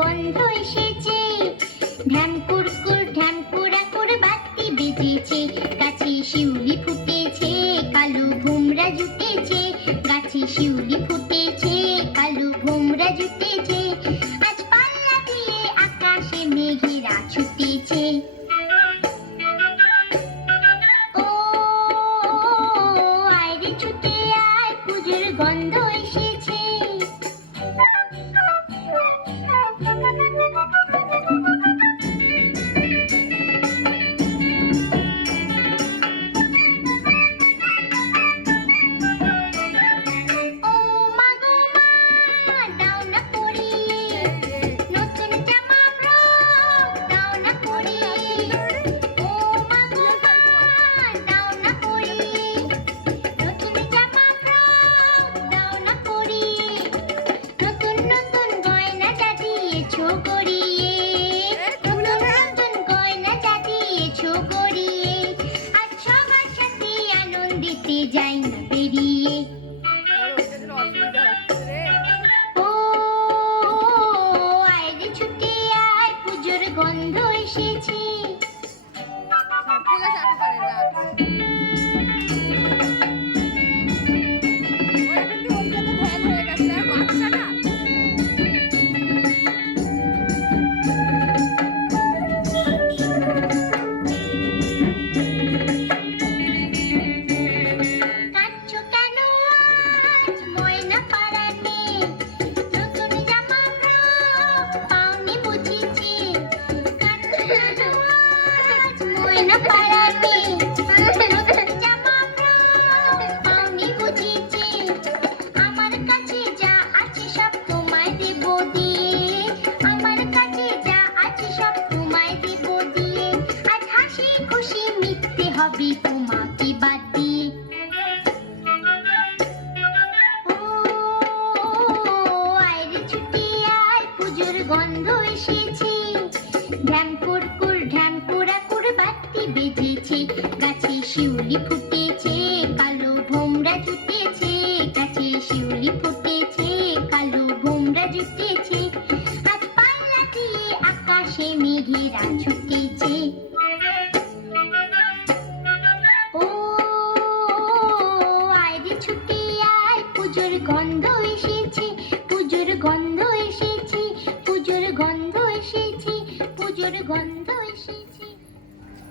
গন্ধ এসেছে। ঢ্যাম কুরকুর ঢ্যাম কুড়াকুর বাতি বেজেছে। গাছে শিউলি ফুটেছে, কালো ভোমরা জুটেছে। গাছে শিউলি ফুটেছে, কালো ভোমরা জুটেছে। আজ পাল্লা দিয়ে আকাশে মেঘেরা ছুটেছে। ও আয়রে ছুটে আয়, পুজোর গন্ধ এসেছে। যাই না বেরিয়ে ও আয়রে ছুটে আয় পুজোর গন্ধ এসেছে। খুশি মিথ্যে হবে তোমাকে বাদ। দিয়ে গন্ধ এসেছে। ঢ্যাম কুরকুর ঢ্যাম কুড়াকুর বাতি বেজেছে। গাছে শিউলি ফুটেছে, কালো ভোমরা জুটেছে। গাছে শিউলি ফুটেছে, কালো ভোমরা জুটেছে। আজ পাল্লা দিয়ে আকাশে মেঘেরা ছুটেছে। ছুটে